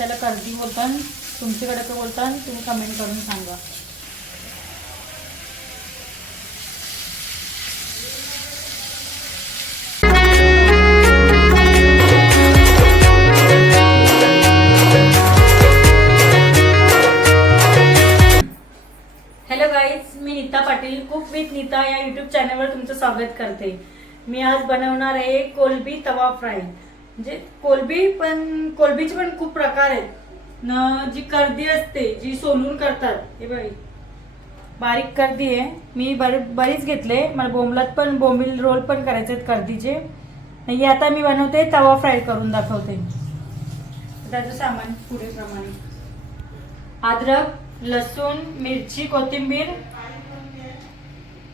त्याला कर्दी बोलतात तुमच्याकडे काय बोलतात तुम्ही कमेंट करून सांगा. हॅलो गाईज मी नीता पाटील कुक विथ नीता या यूट्यूब चॅनलवर तुमचं स्वागत करते. मी आज बनवणार आहे कोलबी तवा फ्राय. म्हणजे कोलबी पण कोलबीचे पण खूप प्रकार आहेत. न जी कर्दी असते जी सोलून करतात हे बाई बारीक कर्दी आहे. मी बरी बरीच घेतले. मला बोंबलात पण बोंबील रोल पण करायचे आहेत कर्दीचे. हे आता मी बनवते तवा फ्राय करून दाखवते. त्याचं सामान पुढे प्रमाणे अद्रक लसूण मिरची कोथिंबीर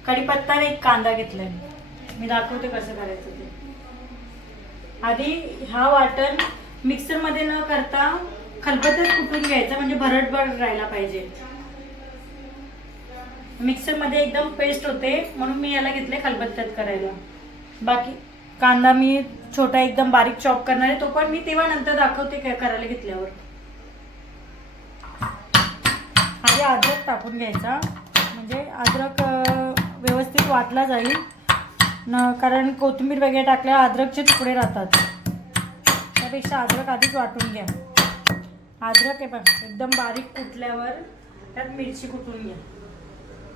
कढीपत्ता आणि एक कांदा घेतलाय. मी दाखवते कसं करायचं. आधी हा वाटण मिक्सरमध्ये न करता खलबत्त्यात कुटून घ्यायचा? म्हणजे भरडभर राहायला पाहिजे. मिक्सरमध्ये एकदम पेस्ट होते म्हणून मी याला घेतले खलबत्त्यात करायला. बाकी कांदा मी छोटा एकदम बारीक चॉप करणार आहे तो पण मी तेव्हा नंतर दाखवते काय करायला घेतल्यावर. आधी अद्रक टाकून घ्यायचा. म्हणजे अद्रक व्यवस्थित वाटला जाईल. न कारण कोथिंबीर वगैरे टाकल्यावर अद्रकचे तुकडे राहतात. त्यापेक्षा अद्रक आधीच वाटून घ्या. अद्रक आहे पण एकदम बारीक कुटल्यावर त्यात मिरची कुटून घ्या.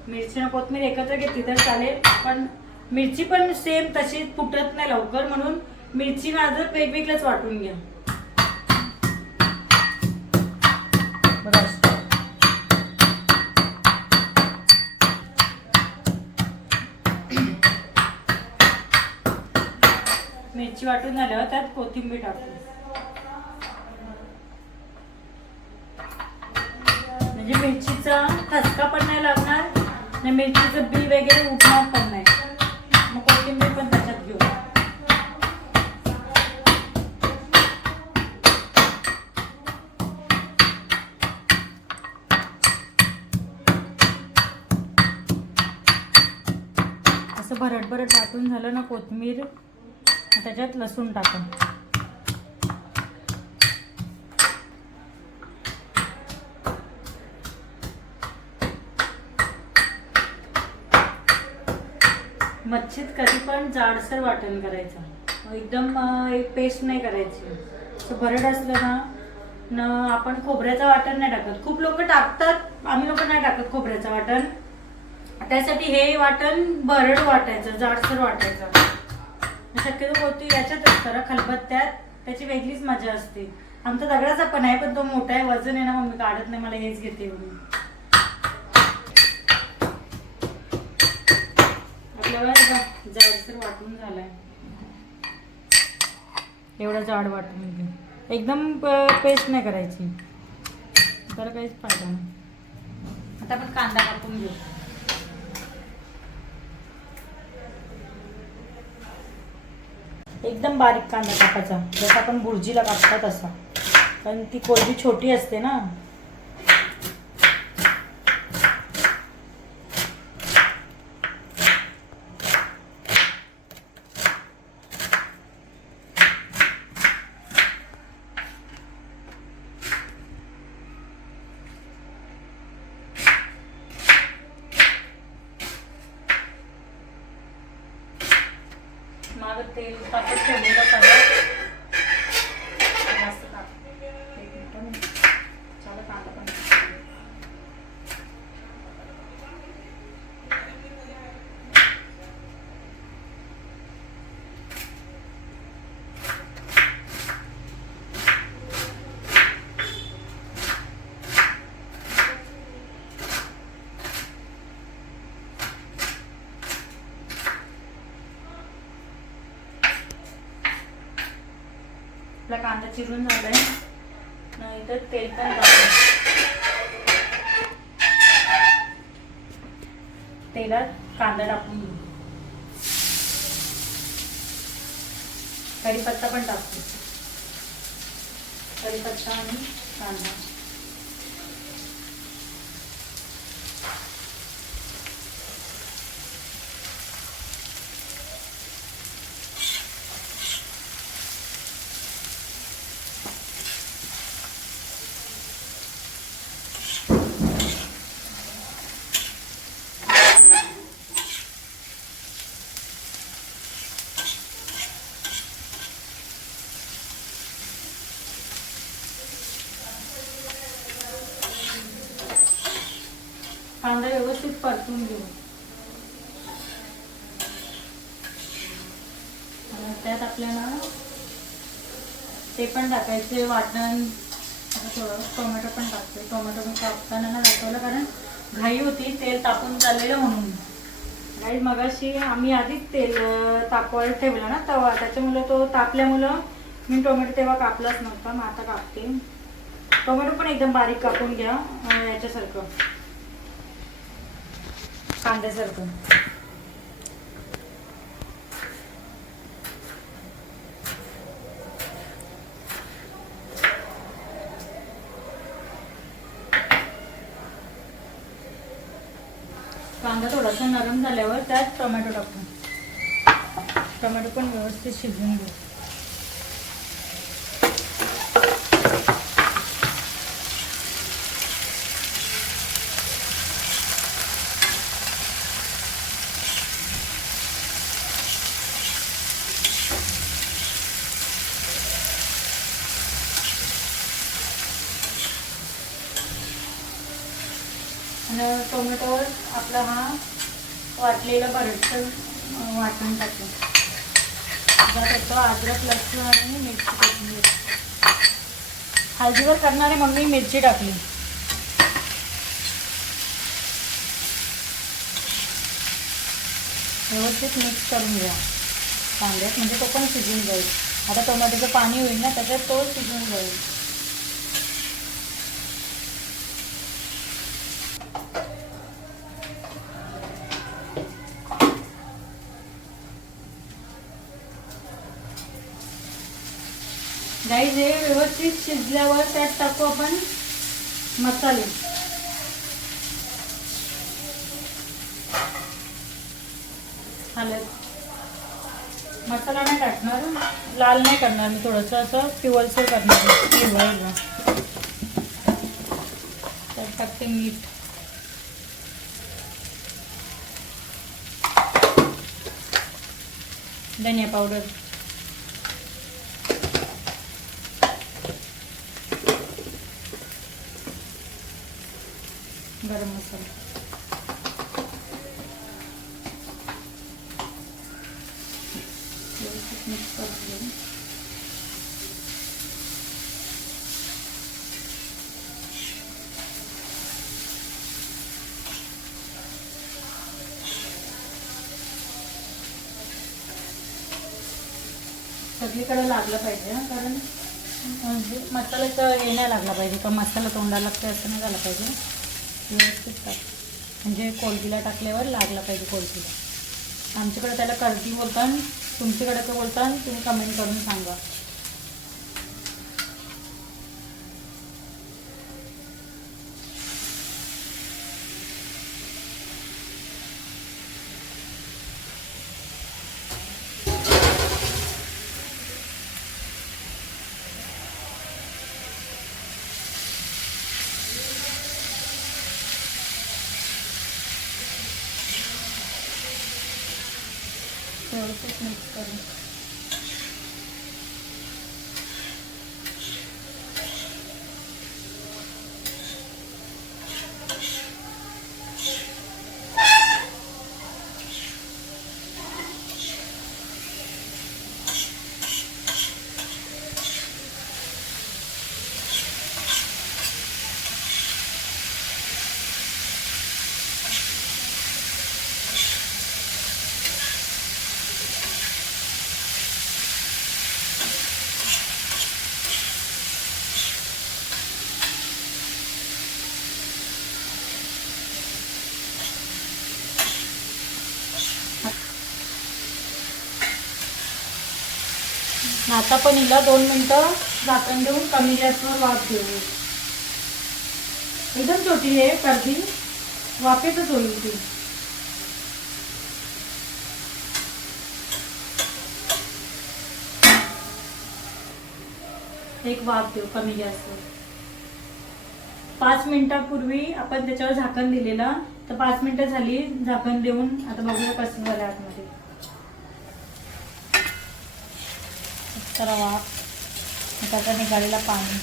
मिरची आणि कोथिंबीर एकत्र घेतली तर चालेल पण मिरची पण सेम तशी फुटत नाही लवकर म्हणून मिरची आणि अद्रक वेगवेगळंच वाटून घ्या. मिरची वाटून झाल्यावर त्यात कोथिंबीर टाकू म्हणजे मिरचीचा ठसका पण नाही लागणार आणि मिरचीचं बी वगैरे उठणार पण नाही. मग कोथिंबीर पण त्याच्यात घेऊ. असं भरट भरट वाटून झालं ना कोथिंबीर त्याच्यात लसूण टाकून. मच्छीत कधी पण जाडसर वाटण करायचं. एकदम एक पेस्ट नाही करायची. असं भरड असलं ना न आपण खोबऱ्याचं वाटण नाही टाकत. खूप लोक टाकतात आम्ही लोक नाही टाकत खोबऱ्याचं वाटण. त्यासाठी हे वाटण भरड वाटायचं जाडसर वाटायचं. शक्यतो होती याच्यातच करा खलबत्त्यात त्याची वेगळीच मजा असते. आमचा दगडाचा पण आहे पण तो मोठा आहे वजन आहे ना मम्मी काढत नाही मला हेच घेते म्हणून आपल्याला जाडसर वाटून झालाय. एवढा जाड वाटून एकदम पेस्ट नाही करायची. तर काहीच फायदा नाही. आता आपण कांदा कापून घेऊ. एकदम बारीक कांदा कापायचा जसं आपण भुर्जीला कापतात तसा कारण ती कोलबी छोटी असते ना मागं तेल तापत ठेवलेलं पाहिजे जास्त ताप एक मिनिटं मी चालू कांदा पण टाकते. आपला कांदा चिरून झालाय. नाही तर तेल पण तेलात कांदा टाकून घेऊ. कढीपत्ता पण टाकतो कढीपत्ता आणि कांदा. व्यवस्थित परतून घेऊ. त्यात आपल्याला ते पण टाकायचे वाटण थोडं टोमॅटो पण टाकते. टोमॅटो पण कापताना ना दाखवलं कारण घाई होती तेल तापून चाललेलं म्हणून. घाई मगाशी आम्ही आधीच तेल तापवायला ठेवलं ना तवा. त्याच्यामुळे तो तापल्यामुळं मी टोमॅटो तेव्हा कापलाच नव्हता मग आता कापते. टोमॅटो पण एकदम बारीक कापून घ्या याच्यासारखं. कांद्यासारखं कांदा थोडासा नरम झाल्यावर त्यात टोमॅटो टाकतो टोमॅटो पण व्यवस्थित शिजवून घेऊ. आणि टोमॅटोवर आपला हा वाटलेला बरडचं वाटून टाकतो टाकू त्याचं अद्रक लसूण आणि मिरची टाकली हळदीवर करणारे मम्मी मिरची टाकली. व्यवस्थित मिक्स करून घ्या. कांद्यात म्हणजे तो पण शिजून जाईल. आता टोमॅटोचं पाणी होईल ना त्याच्यात तो शिजून जाईल. गाईज हे व्यवस्थित शिजल्यावर त्यात टाकू आपण मसाले. हळद मसाला नाही टाकणार. लाल नाही करणार मी थोडंसं असं पिवळसर करणार पिवळ तर टाकते मीठ. धनिया पावडर. मसाला मिक्स करून घेऊ सगळीकडे लागलं पाहिजे ना कारण म्हणजे मसाल्याचं हे नाही लागला पाहिजे का मसाला तोंडाला लागतं असं नाही झालं पाहिजे. व्यवस्थित टाक. म्हणजे कोलबीला टाकल्यावर लागला पाहिजे कोलबीला आमच्याकडे त्याला करती बोलतात तुमच्याकडे का बोलतात तुम्ही कमेंट करून सांगा. व्यवस्थित मिक्स करून आता पण हिला दोन मिनटं झाकण देऊन कमी गॅसवर वाफ देऊ एकदम छोटी आहे करती वाफेतच होईल ती. एक वाफ देऊ कमी गॅसवर. पाच मिनिटापूर्वी आपण त्याच्यावर झाकण दिलेलं. तर पाच मिनिटं झाली झाकण देऊन आता बघूया कसं झालं आतमध्ये. जरा त्याचा निघालेला पाणी.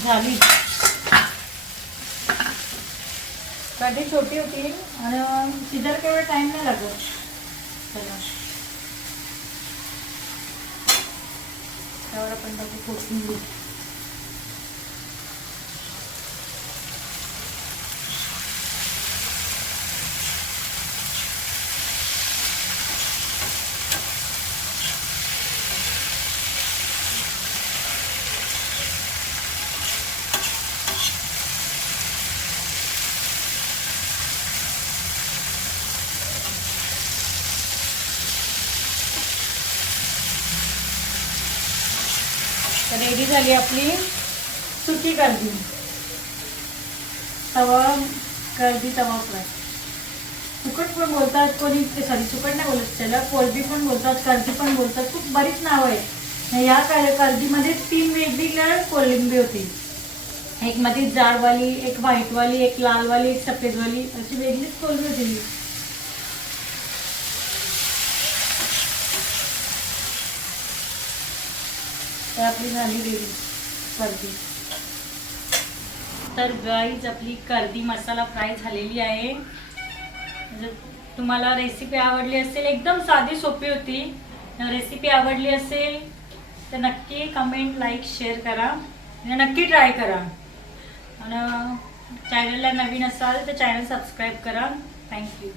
झाली. कधी छोटी होती आणि शिजर केवळ टाइम नाही लागत. चला. त्यावर आपण टाकू कोथिंबीर तर रेडी झाली आपली सुकी गर्दी. तवा कर्दी तवा फ्राय सुकट पण बोलतात कोणी सॉरी सुकट नाही बोलत त्याला कोलबी पण बोलतात कर्दी पण बोलतात खूप बरीच नावं आहेत. या कर्दीमध्ये तीन वेगवेगळ्या कोलंबी होती. एक मध्ये जाडवाली एक व्हाईटवाली एक लालवाली एक सफेदवाली अशी वेगळीच कोलबी होती. तर आपली झाली रेडी कर्दी तर गाईज आपली कर्दी मसाला फ्राय झालेली आहे. जर तुम्हाला रेसिपी आवडली असेल एकदम साधी सोपी होती. रेसिपी आवडली असेल तर नक्की कमेंट लाईक शेअर करा. नक्की ट्राय करा. आणि चॅनलला नवीन असाल तर चॅनल सबस्क्राईब करा. थँक्यू